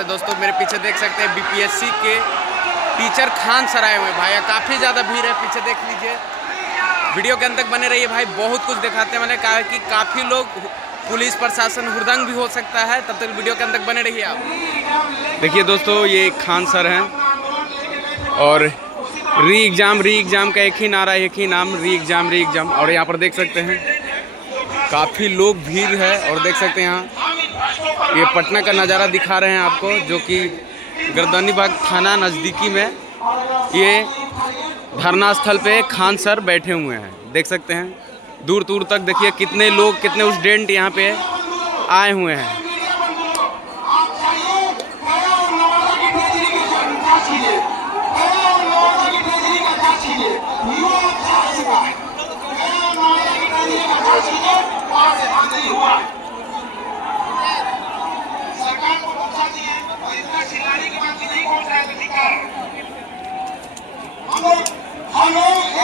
है दोस्तों। मेरे पीछे देख सकते हैं बीपीएससी के टीचर खान सर आए हुए भाई, काफ़ी ज़्यादा भीड़ है, पीछे देख लीजिए। वीडियो के अंत तक बने रहिए भाई, बहुत कुछ दिखाते हैं। मैंने कहा कि काफ़ी लोग, पुलिस प्रशासन हुड़दंग भी हो सकता है, तब तक वीडियो के अंत तक बने रहिए आप। देखिए दोस्तों, ये खान सर हैं और री एग्ज़ाम का एक ही नारा, एक ही नाम, री एग्ज़ाम। और यहाँ पर देख सकते हैं काफ़ी लोग भीड़ है। और देख सकते हैं यहाँ ये पटना का नज़ारा दिखा रहे हैं आपको, जो कि गर्दनीबाग थाना नज़दीकी में ये धरना स्थल पे खान सर बैठे हुए हैं। देख सकते हैं दूर दूर तक, देखिए कितने लोग, कितने स्टूडेंट यहाँ पे आए हुए हैं।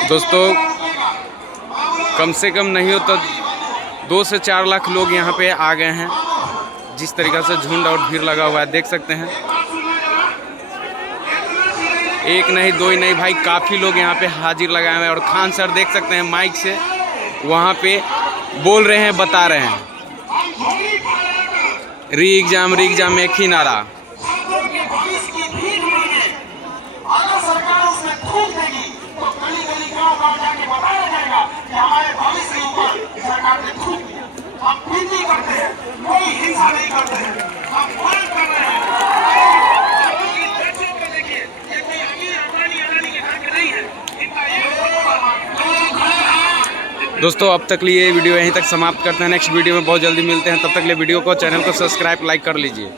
दोस्तों कम से कम नहीं हो तो 2 से 4 लाख लोग यहाँ पे आ गए हैं। जिस तरीक़े से झुंड और भीड़ लगा हुआ है देख सकते हैं, एक नहीं दो ही नहीं भाई, काफ़ी लोग यहाँ पे हाजिर लगाए हुए हैं। और खान सर देख सकते हैं माइक से वहाँ पे बोल रहे हैं, बता रहे हैं री एग्ज़ाम एक ही नारा। दोस्तों अब तक लिए वीडियो यहीं तक समाप्त करते हैं। नेक्स्ट वीडियो में बहुत जल्दी मिलते हैं, तब तक लिए वीडियो को, चैनल को सब्सक्राइब, लाइक कर लीजिए।